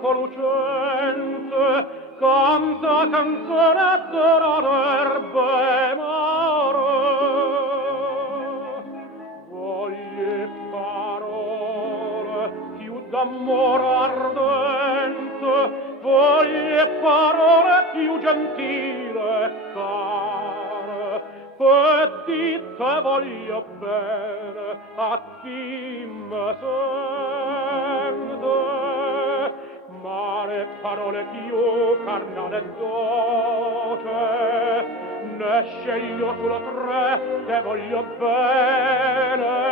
un'eco lucente canta canzonetta d'erbe mare. Voglie parole più d'amore ardente, voglie parole più gentile care, e dite voglio bene a chi me sente, ma le parole più carnale e dolce ne sceglio solo tre che voglio bene.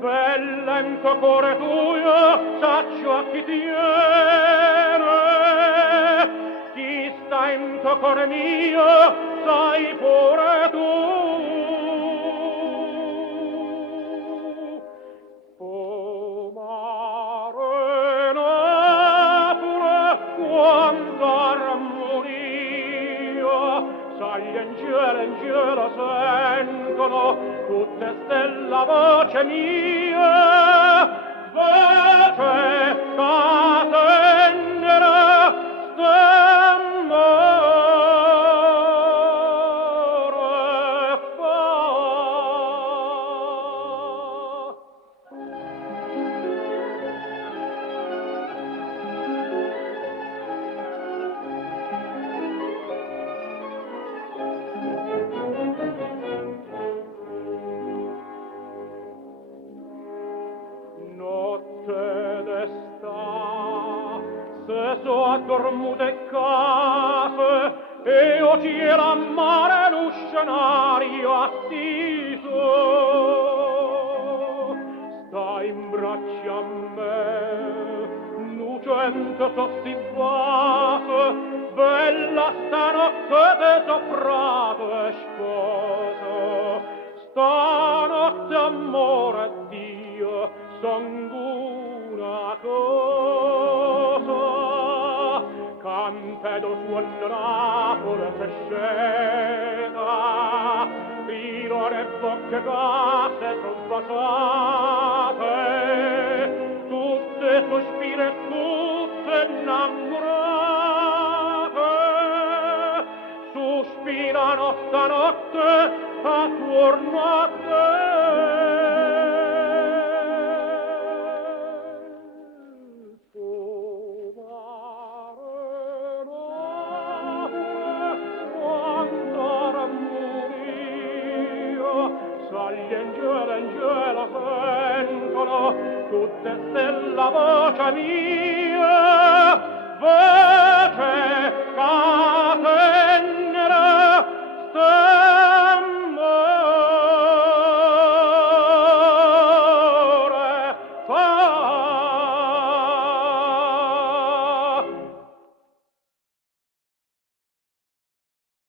Bella in tuo cuore tuo, saccio a chi tiene, chi sta in tuo cuore mio, sai pure tu. O mare natura, quanta armonia, sai gli angeli sentono tutte stella voce mia, voce catendere stemmore fa. Notte d'estate, se so addormute case, e o cielo a mare lo scenario attiso, sta in braccia a me, lucente sostibbato, bella stanotte de soprato e sposo, stanotte amore Dio, son una cosa, cantedo suol Napoli se scena, tiro le bocche gasse son basate, tutte sospire, tutte innamorate, sospirano stanotte attorno a te. Gli angeli sentono tutte stella voce mia,